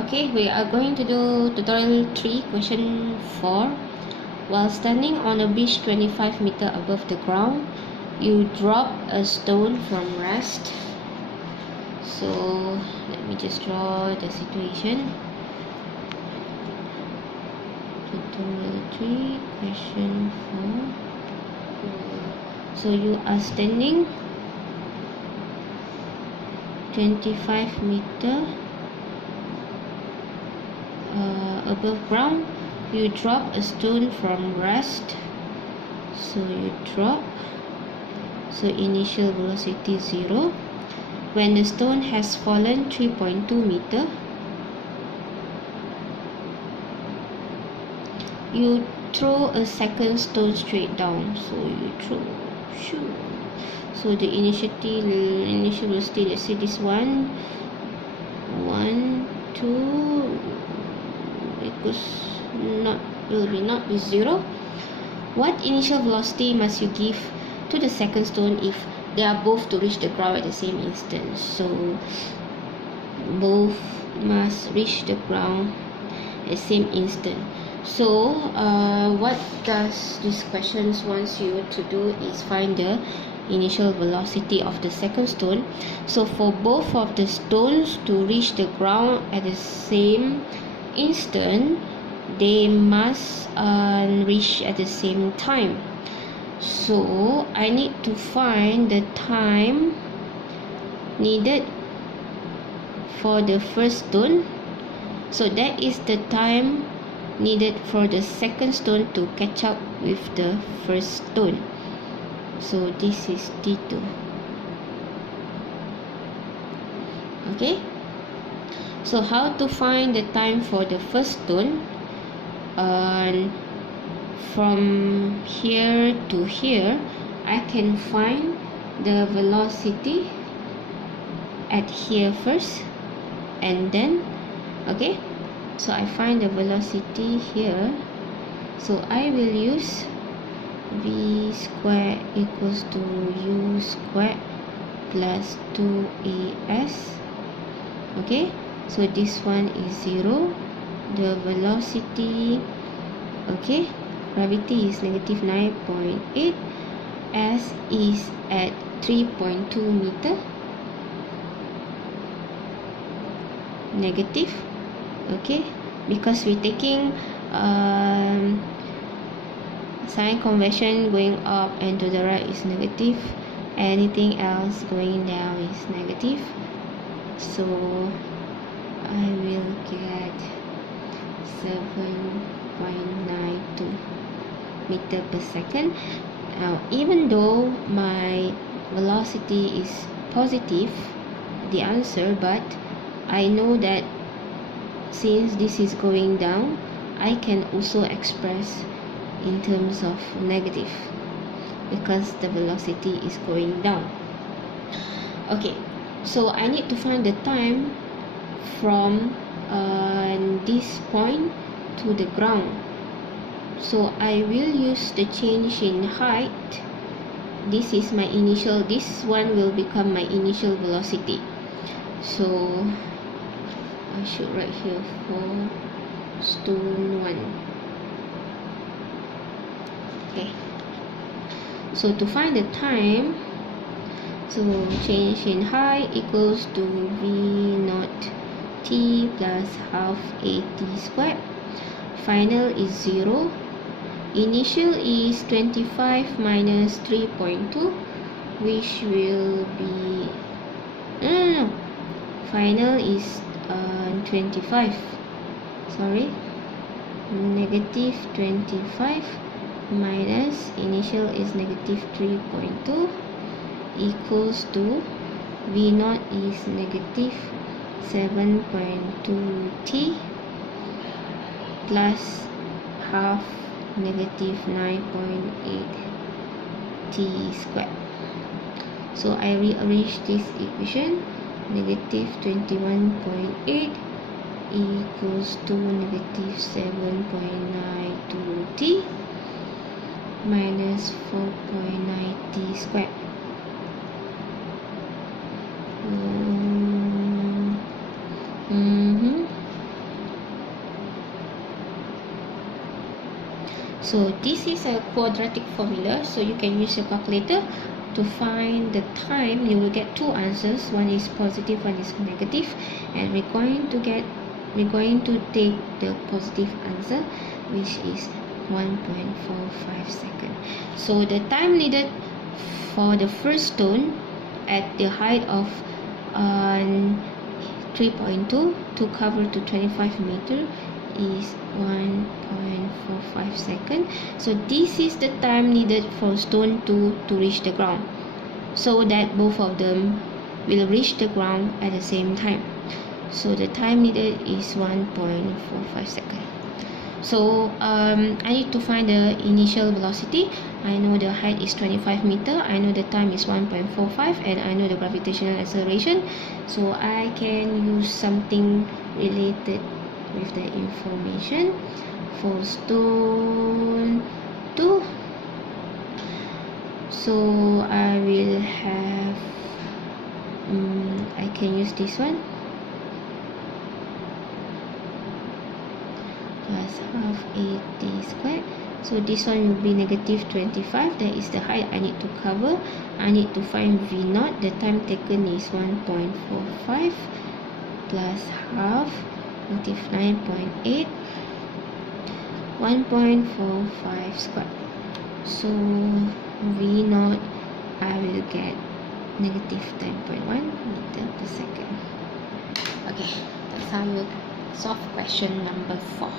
Okay, we are going to do tutorial 3, question 4. While standing on a beach 25 meters above the ground, you drop a stone from rest. So let me just draw the situation. Tutorial 3, question 4. So you are standing 25 meters above ground. You drop a stone from rest. So you drop, so initial velocity 0. When the stone has fallen 3.2 meters, you throw a second stone straight down. So you throw, shoot. So the initial velocity, let's say this one, 1, 2, will not be 0. What initial velocity must you give to the second stone if they are both to reach the ground at the same instant? So both must reach the ground at the same instant. So what does this question wants you to do is find the initial velocity of the second stone. So for both of the stones to reach the ground at the same instant, they must reach at the same time. So I need to find the time needed for the first stone. So that is the time needed for the second stone to catch up with the first stone. So this is T2. Okay, so how to find the time for the first stone? From here to here, I can find the velocity at here first, and then okay, so I find the velocity here. So I will use v squared equals to u squared plus 2as. Okay, so this one is 0. The velocity, okay, gravity is negative 9.8, s is at 3.2 meters, negative. Okay, because we're taking sign convention, going up and to the right is negative, anything else going down is negative. So I will get 7.92 meter per second. Now even though my velocity is positive, the answer, but I know that since this is going down, I can also express in terms of negative because the velocity is going down. Okay, so I need to find the time from this point to the ground. So I will use the change in height. This is my initial, this one will become my initial velocity. So I should write here for stone 1. Okay, so to find the time, so change in height equals to v naught t plus half at squared. Final is 0. Initial is 25 minus 3.2, which will be no. Final is 25. Sorry, negative 25 minus initial is negative 3.2 equals to v naught is negative 7.2t plus half negative 9.8 t squared. So I rearrange this equation. Negative 21.8 equals to negative 7.92 t minus 4.9 t squared. So this is a quadratic formula, so you can use your calculator to find the time. You will get two answers, one is positive, one is negative, and we're going to take the positive answer, which is 1.45 seconds. So the time needed for the first stone at the height of 3.2 to cover to 25 meter is 1.45 seconds. So this is the time needed for stone 2 to reach the ground, so that both of them will reach the ground at the same time. So the time needed is 1.45 seconds. So I need to find the initial velocity. I know the height is 25 meter, I know the time is 1.45, and I know the gravitational acceleration. So I can use something related with the information for stone 2. So I will have I can use this one, plus half AT squared. So this one will be negative 25. That is the height I need to cover. I need to find V0. The time taken is 1.45 plus half negative 9.8, 1.45 squared. So V0 I will get negative 10.1 meter per second. Okay, that's how you solve question number 4.